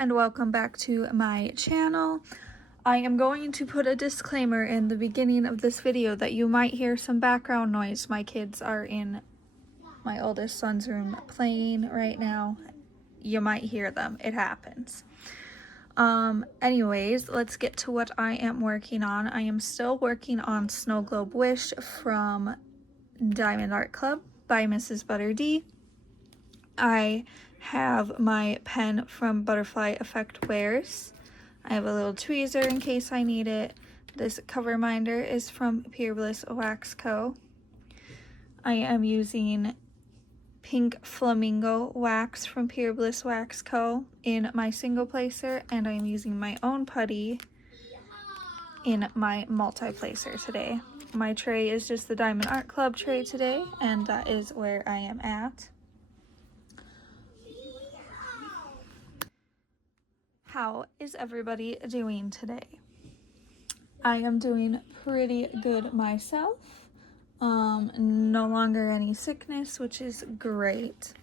and welcome back to my channel. I am going to put a disclaimer in the beginning of this video that you might hear some background noise. My kids are in my oldest son's room playing right now. You might hear them. It happens. Anyways, let's get to what I am working on. I am still working on Snow Globe Wish from Diamond Art Club by MrsButterD. I have my pen from Butterfly Effect Wares. I have a little tweezer in case I need it. This cover minder is from Pure Bliss Wax Co. I am using Pink Flamingo wax from Pure Bliss Wax Co. in my single placer, and I am using my own putty in my multi-placer today. My tray is just the Diamond Art Club tray today, and that is where I am at. How is everybody doing today? I am doing pretty good myself. No longer any sickness, which is great.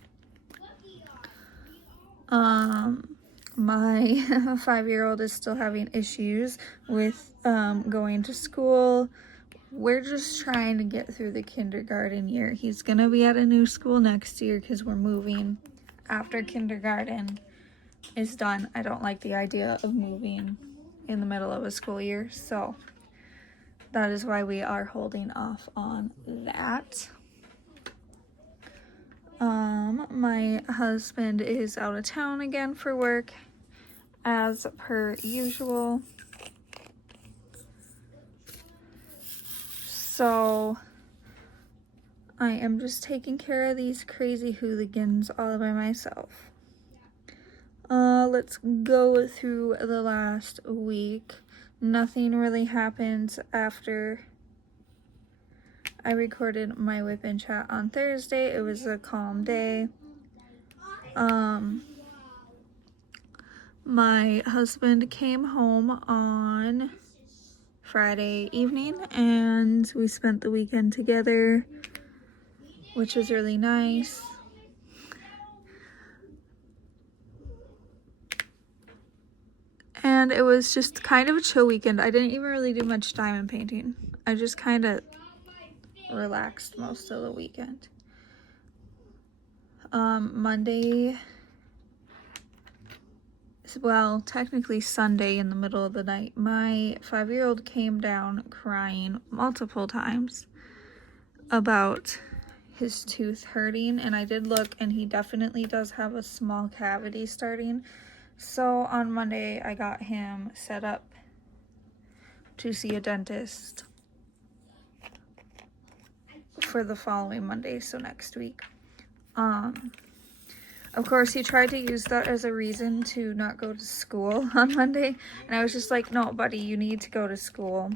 My 5-year-old is still having issues with going to school. We're just trying to get through the kindergarten year. He's gonna be at a new school next year because we're moving after kindergarten is done. I don't like the idea of moving in the middle of a school year, so that is why we are holding off on that. My husband is out of town again for work as per usual, so I am just taking care of these crazy hooligans all by myself. Let's go through the last week. Nothing really happened after I recorded my WIP Chat on Thursday. It was a calm day. My husband came home on Friday evening and we spent the weekend together, which was really nice. And it was just kind of a chill weekend. I didn't even really do much diamond painting. I just kind of relaxed most of the weekend. Monday, well, technically Sunday in the middle of the night, my 5-year-old came down crying multiple times about his tooth hurting, and I did look and he definitely does have a small cavity starting. So on Monday, I got him set up to see a dentist for the following Monday, so next week. Of course, he tried to use that as a reason to not go to school on Monday, and I was just like, no, buddy, you need to go to school.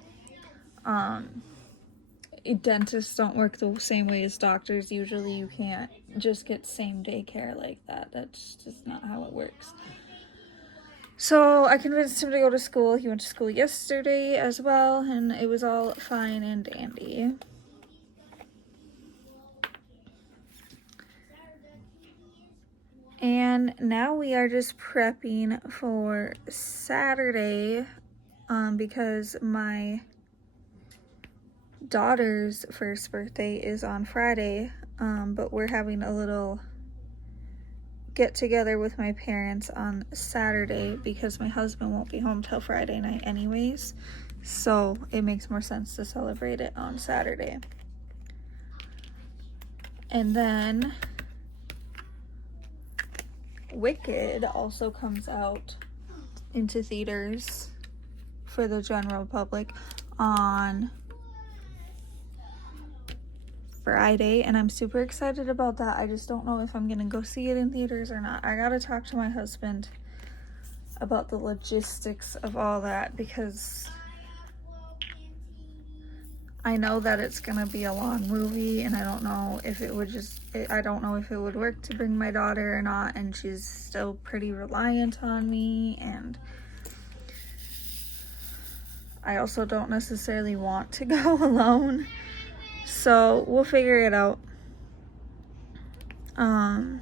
Dentists don't work the same way as doctors. Usually you can't just get same day care like that. That's just not how it works. So I convinced him to go to school. He went to school yesterday as well, and it was all fine and dandy. And now we are just prepping for Saturday, because my daughter's first birthday is on Friday, but we're having a little get together with my parents on Saturday because my husband won't be home till Friday night anyways, so it makes more sense to celebrate it on Saturday. And then Wicked also comes out into theaters for the general public on Friday, and I'm super excited about that. I just don't know if I'm gonna go see it in theaters or not. I gotta talk to my husband about the logistics of all that, because I know that it's gonna be a long movie, and I don't know if it would work to bring my daughter or not, and she's still pretty reliant on me, and I also don't necessarily want to go alone. So we'll figure it out. And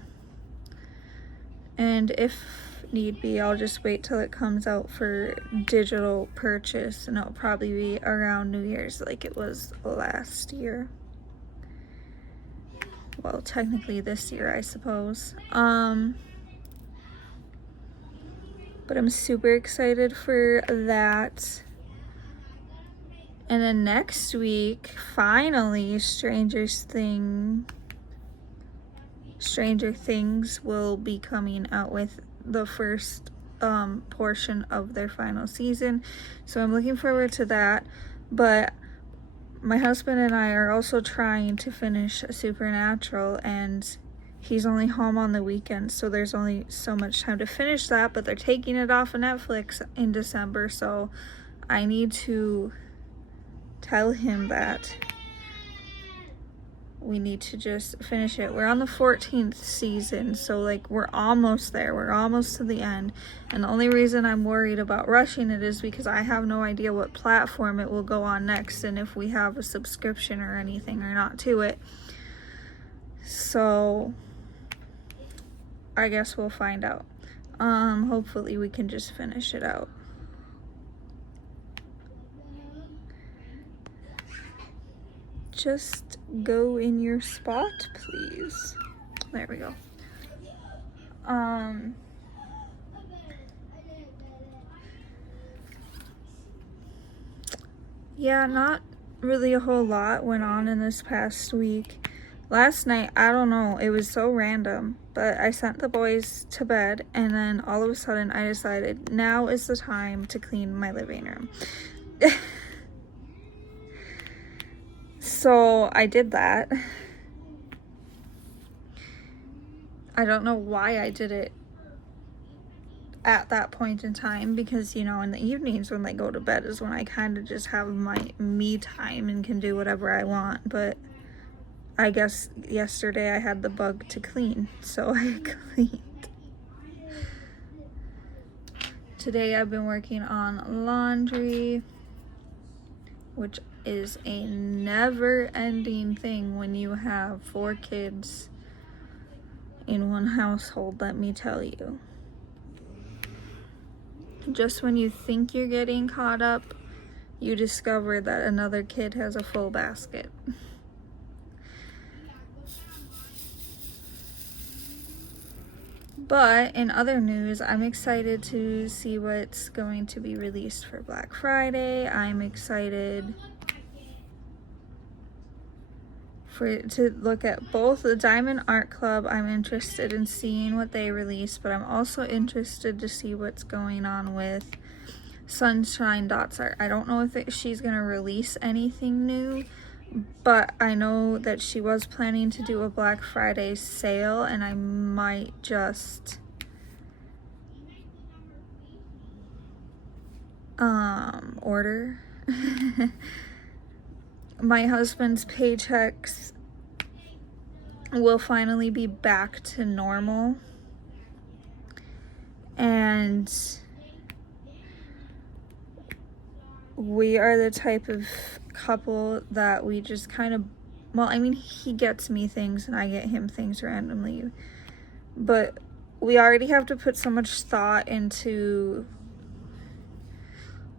if need be. I'll just wait till it comes out for digital purchase, and it'll probably be around New Year's like it was last year. Well, technically this year, I suppose. But I'm super excited for that. And then next week, finally, Stranger Things will be coming out with the first portion of their final season. So I'm looking forward to that. But my husband and I are also trying to finish Supernatural, and he's only home on the weekends, so there's only so much time to finish that, but they're taking it off of Netflix in December, so I need to tell him that we need to just finish it. We're on the 14th season, so like we're almost there. We're almost to the end. And the only reason I'm worried about rushing it is because I have no idea what platform it will go on next, and if we have a subscription or anything or not to it. So I guess we'll find out. Hopefully we can just finish it out. Just go in your spot, please. There we go. Yeah, not really a whole lot went on in this past week. Last night, I don't know, it was so random, but I sent the boys to bed, and then all of a sudden I decided now is the time to clean my living room. So I did that. I don't know why I did it at that point in time, because, you know, in the evenings when they go to bed is when I kind of just have my me time and can do whatever I want. But I guess yesterday I had the bug to clean, so I cleaned. Today I've been working on laundry, which is a never-ending thing when you have 4 kids in one household, let me tell you. Just when you think you're getting caught up, you discover that another kid has a full basket. But in other news, I'm excited to see what's going to be released for Black Friday. I'm excited to look at both the Diamond Art Club. I'm interested in seeing what they release, but I'm also interested to see what's going on with Sunshine Dots Art. I don't know if she's going to release anything new, but I know that she was planning to do a Black Friday sale, and I might just order. My husband's paychecks will finally be back to normal, and we are the type of couple that we just kind of, well, I mean, he gets me things and I get him things randomly, but we already have to put so much thought into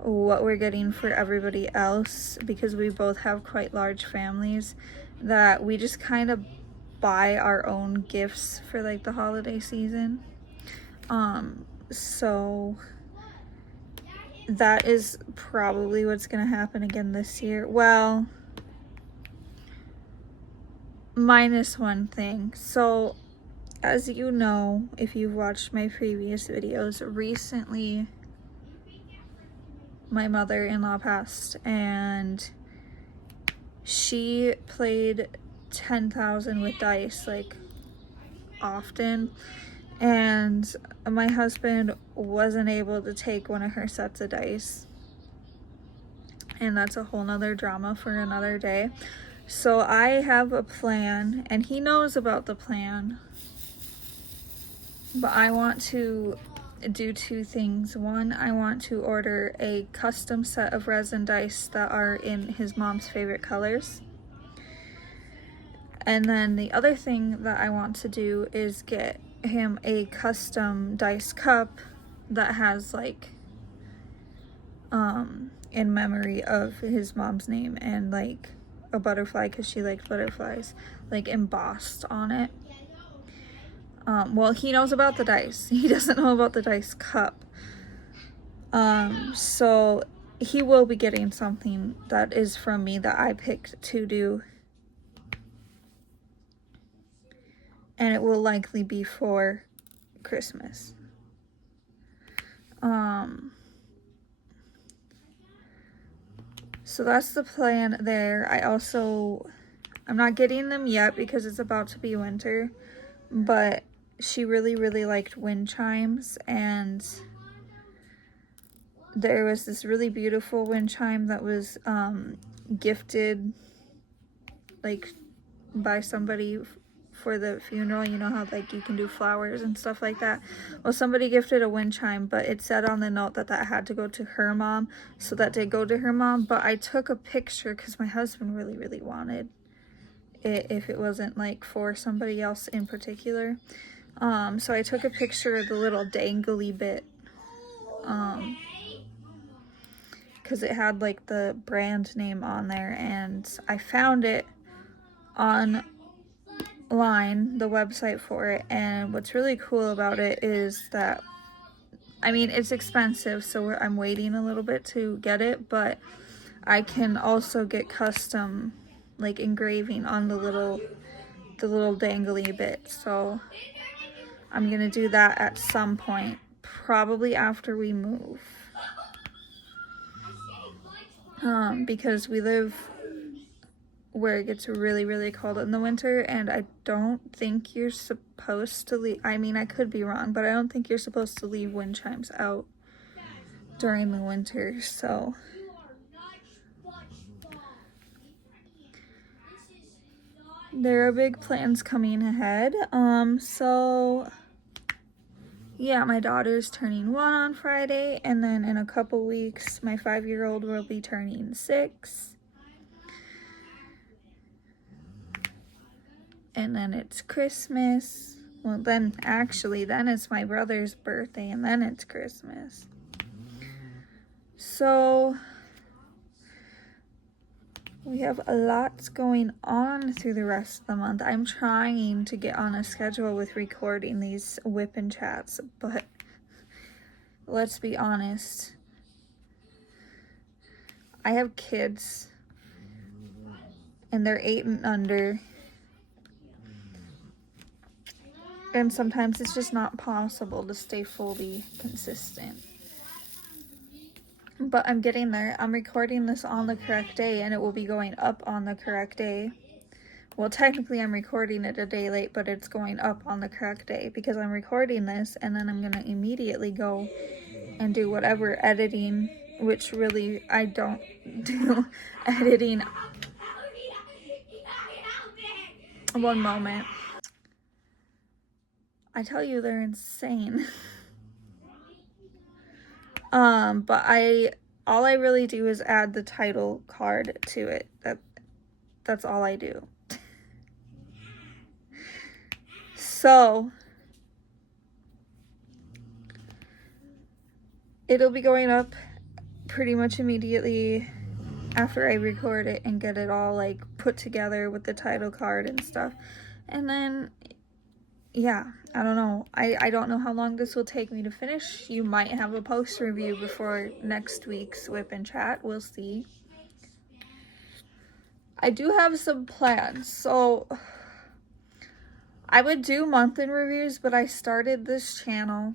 what we're getting for everybody else, because we both have quite large families, that we just kind of buy our own gifts for like the holiday season. So that is probably what's gonna happen again this year. Well, minus one thing. So as you know, if you've watched my previous videos, recently my mother-in-law passed, and she played 10,000 with dice like often, and my husband wasn't able to take one of her sets of dice, and that's a whole nother drama for another day. So I have a plan, and he knows about the plan, but I want to do 2 things. One, I want to order a custom set of resin dice that are in his mom's favorite colors. And then the other thing that I want to do is get him a custom dice cup that has like in memory of his mom's name, and like a butterfly because she liked butterflies, like embossed on it. Well, he knows about the dice. He doesn't know about the dice cup. So he will be getting something that is from me that I picked to do. And it will likely be for Christmas. So that's the plan there. I'm not getting them yet because it's about to be winter, but she really, really liked wind chimes, and there was this really beautiful wind chime that was gifted like by somebody for the funeral. You know how like you can do flowers and stuff like that. Well, somebody gifted a wind chime, but it said on the note that that had to go to her mom, so that did go to her mom. But I took a picture because my husband really, really wanted it if it wasn't like for somebody else in particular. So I took a picture of the little dangly bit, because it had like the brand name on there, and I found it online, the website for it. And what's really cool about it is that, I mean, it's expensive, so I'm waiting a little bit to get it, but I can also get custom like engraving on the little dangly bit. So I'm gonna do that at some point, probably after we move, because we live where it gets really, really cold in the winter, and I don't think you're supposed to leave, I mean, I could be wrong, but I don't think you're supposed to leave wind chimes out during the winter. So there are big plans coming ahead. So yeah, my daughter's turning 1 on Friday, and then in a couple weeks my 5-year-old will be turning 6. And then it's Christmas. Well, then it's my brother's birthday, and then it's Christmas. So we have a lot going on through the rest of the month. I'm trying to get on a schedule with recording these WIP chats, but let's be honest, I have kids and they're 8 and under, and sometimes it's just not possible to stay fully consistent. But I'm getting there. I'm recording this on the correct day, and it will be going up on the correct day. Well, technically I'm recording it a day late, but it's going up on the correct day because I'm recording this, and then I'm gonna immediately go and do whatever editing, which really I don't do editing. One moment. I tell you, they're insane. But all I really do is add the title card to it. That's all I do. So it'll be going up pretty much immediately after I record it and get it all like put together with the title card and stuff. And then yeah, I don't know. I don't know how long this will take me to finish. You might have a post review before next week's WIP Chat. We'll see. I do have some plans. So I would do month in reviews, but I started this channel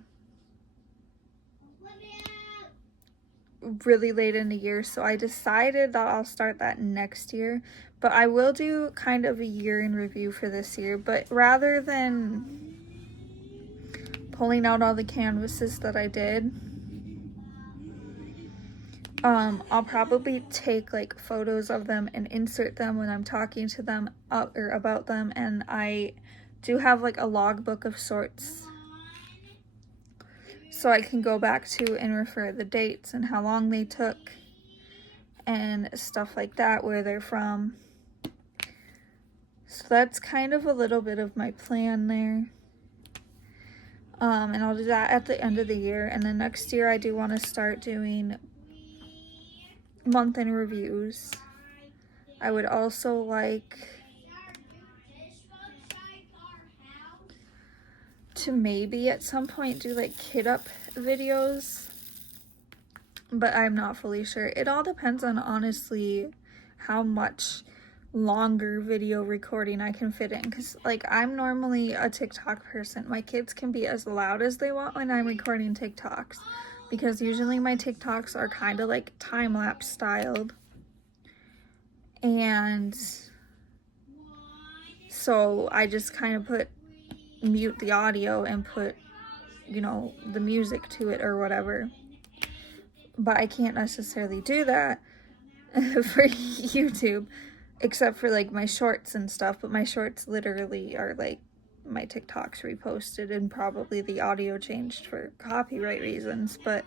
really late in the year, so I decided that I'll start that next year. But I will do kind of a year in review for this year, but rather than pulling out all the canvases that I did, I'll probably take like photos of them and insert them when I'm talking to them or about them. And I do have like a logbook of sorts, so I can go back to and refer the dates and how long they took and stuff like that, where they're from. So that's kind of a little bit of my plan there. And I'll do that at the end of the year. And then next year I do want to start doing month in reviews. I would also like to maybe at some point do like kit up videos, but I'm not fully sure. It all depends on honestly how much longer video recording I can fit in, because like I'm normally a TikTok person. My kids can be as loud as they want when I'm recording TikToks, because usually my TikToks are kind of like time-lapse styled, and so I just kind of mute the audio and put, you know, the music to it or whatever. But I can't necessarily do that for YouTube, except for like my shorts and stuff. But my shorts literally are like my TikToks reposted, and probably the audio changed for copyright reasons. But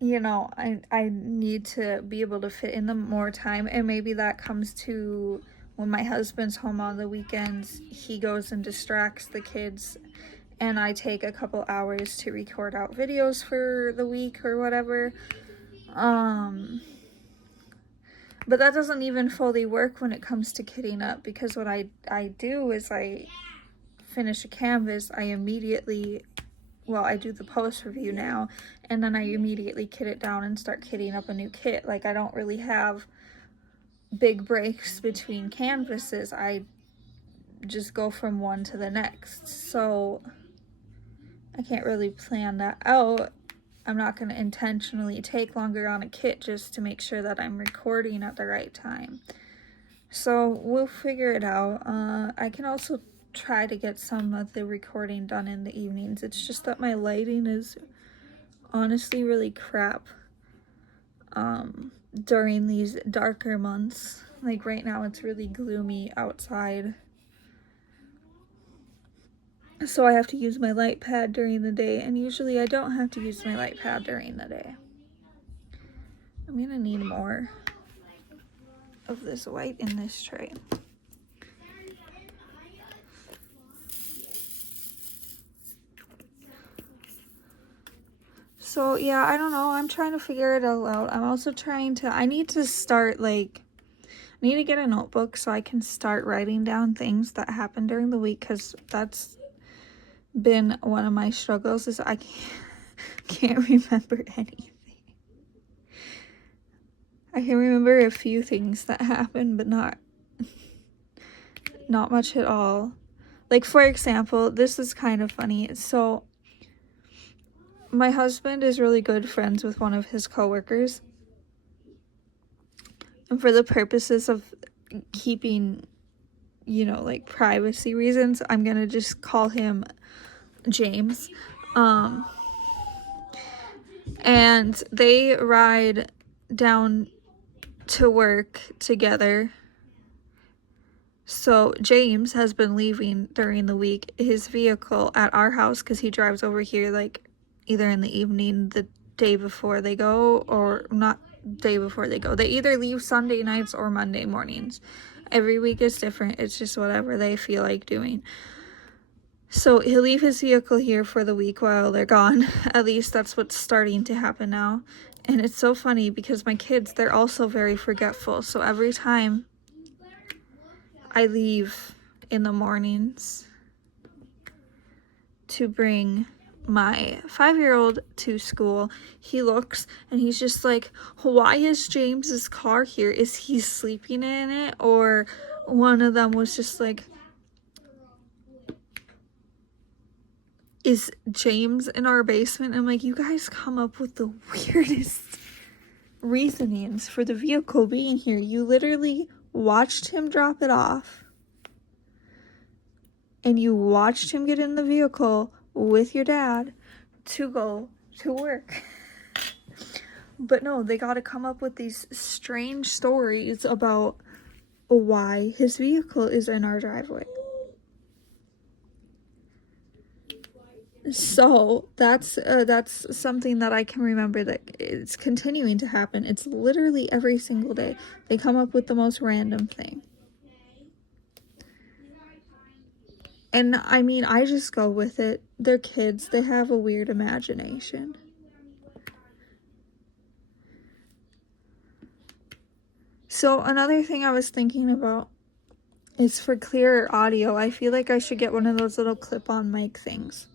you know, I need to be able to fit in the more time, and maybe that comes to when my husband's home on the weekends. He goes and distracts the kids, and I take a couple hours to record out videos for the week or whatever. But that doesn't even fully work when it comes to kitting up, because what I do is I finish a canvas, I immediately, well, I do the post review now, and then I immediately kit it down and start kitting up a new kit. Like, I don't really have big breaks between canvases. I just go from one to the next. So I can't really plan that out. I'm not going to intentionally take longer on a kit just to make sure that I'm recording at the right time. So we'll figure it out. I can also try to get some of the recording done in the evenings. It's just that my lighting is honestly really crap during these darker months. Like right now it's really gloomy outside, so I have to use my light pad during the day, and usually I don't have to use my light pad during the day. I'm gonna need more of this white in this tray. So yeah, I don't know, I'm trying to figure it all out. I'm also trying to, I need to start like, I need to get a notebook so I can start writing down things that happen during the week, because that's been one of my struggles, is I can't remember anything. I can remember a few things that happened, but not much at all. Like, for example, this is kind of funny. So my husband is really good friends with one of his coworkers, and for the purposes of keeping, you know, like privacy reasons, I'm gonna just call him James. And they ride down to work together. So James has been leaving during the week his vehicle at our house, because he drives over here like either in the evening the day before they go, or not day before they go. They either leave Sunday nights or Monday mornings. Every week is different. It's just whatever they feel like doing. So he'll leave his vehicle here for the week while they're gone. At least that's what's starting to happen now. And it's so funny because my kids, they're also very forgetful. So every time I leave in the mornings to bring my 5-year-old to school, he looks and he's just like, why is James's car here? Is he sleeping in it? Or one of them was just like, is James in our basement? I'm like, you guys come up with the weirdest reasonings for the vehicle being here. You literally watched him drop it off, and you watched him get in the vehicle with your dad to go to work. But no, they got to come up with these strange stories about why his vehicle is in our driveway. So that's something that I can remember that it's continuing to happen. It's literally every single day. They come up with the most random thing. And I mean, I just go with it. They're kids, they have a weird imagination. So another thing I was thinking about is for clearer audio, I feel like I should get one of those little clip-on mic things.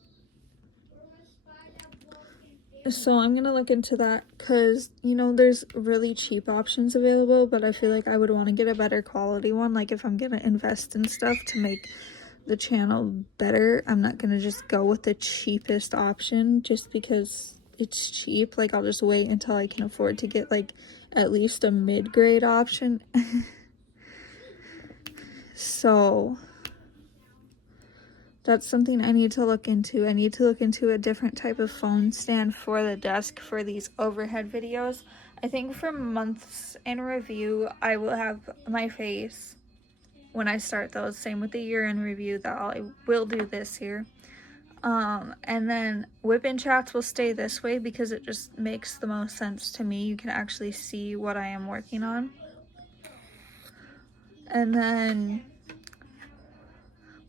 So I'm gonna look into that because, you know, there's really cheap options available, but I feel like I would want to get a better quality one. Like if I'm gonna invest in stuff to make the channel better, I'm not gonna just go with the cheapest option just because it's cheap. Like I'll just wait until I can afford to get like at least a mid-grade option. So that's something I need to look into. I need to look into a different type of phone stand for the desk for these overhead videos. I think for months in review, I will have my face when I start those. Same with the year in review that I will do this year. And then WIP Chats will stay this way because it just makes the most sense to me. You can actually see what I am working on. And then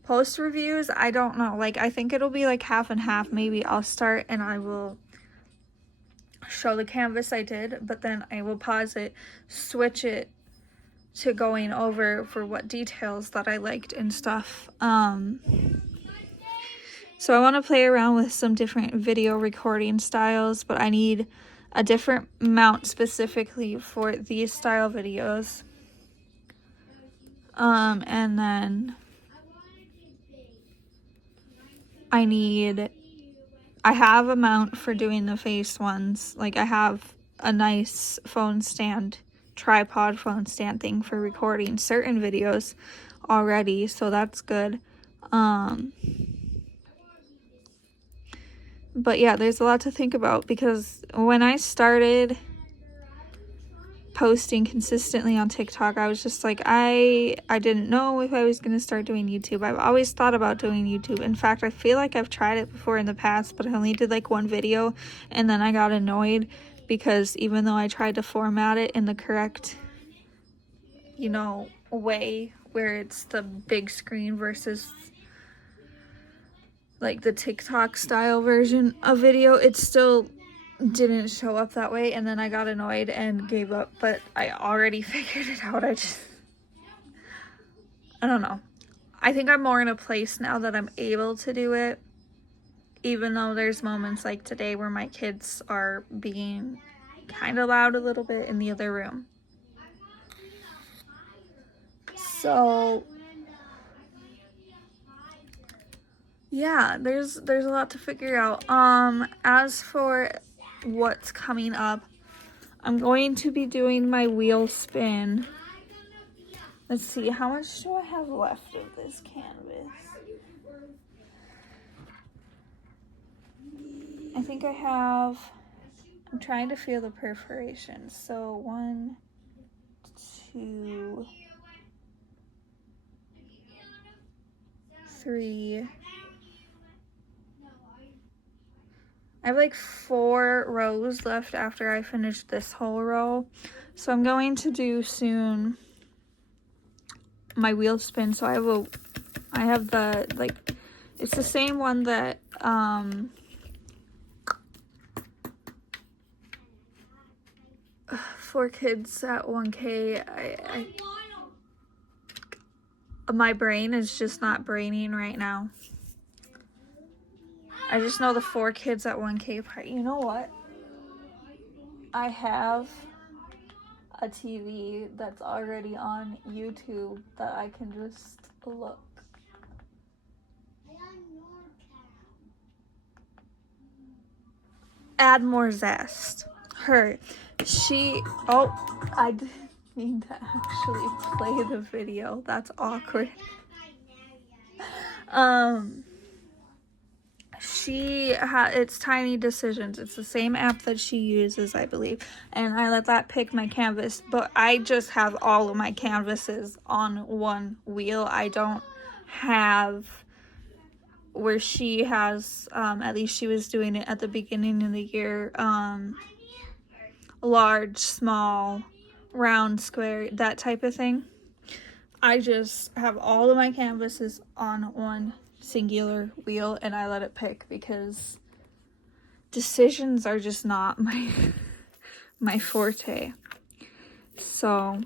post reviews, I don't know, like I think it'll be like half and half. Maybe I'll start and I will show the canvas I did, but then I will pause it, switch it to going over for what details that I liked and stuff. So I want to play around with some different video recording styles, but I need a different mount specifically for these style videos. And then I have a mount for doing the face ones. Like I have a nice phone stand, tripod phone stand thing for recording certain videos already, so that's good. But yeah, there's a lot to think about because when I started posting consistently on TikTok, I was just like, I didn't know if I was going to start doing YouTube. I've always thought about doing YouTube. In fact, I feel like I've tried it before in the past, but I only did like one video and then I got annoyed because even though I tried to format it in the correct, you know, way where it's the big screen versus like the TikTok style version of video, it still didn't show up that way, and then I got annoyed and gave up. But I already figured it out. I don't know. I think I'm more in a place now that I'm able to do it, even though there's moments like today where my kids are being kind of loud a little bit in the other room. So yeah, there's a lot to figure out. As for what's coming up, I'm going to be doing my wheel spin. Let's see, how much do I have left of this canvas? I think I have, I'm trying to feel the perforation. So 1, 2, 3. I have like 4 rows left after I finish this whole row. So I'm going to do soon my wheel spin. So I have the, like, it's the same one that, for kids at 1K, my brain is just not braining right now. I just know the 4 kids at 1K part. You know what? I have a TV that's already on YouTube that I can just look. Add more zest. I didn't mean to actually play the video. That's awkward. It's Tiny Decisions. It's the same app that she uses, I believe, and I let that pick my canvas, but I just have all of my canvases on one wheel. I don't have where she has, at least she was doing it at the beginning of the year, large, small, round, square, that type of thing. I just have all of my canvases on one singular wheel, and I let it pick because decisions are just not my forte. So,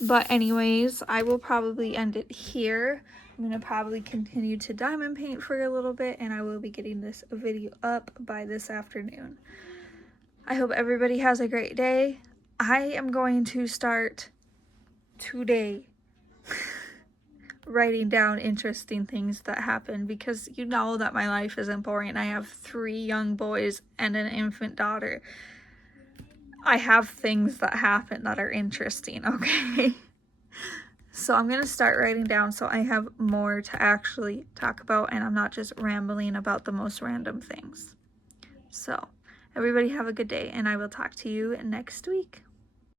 but anyways, I will probably end it here. I'm going to probably continue to diamond paint for a little bit, and I will be getting this video up by this afternoon. I hope everybody has a great day. I am going to start today writing down interesting things that happen, because you know that my life isn't boring. I have 3 young boys and an infant daughter. I have things that happen that are interesting, okay? So I'm going to start writing down so I have more to actually talk about, and I'm not just rambling about the most random things. So everybody have a good day, and I will talk to you next week.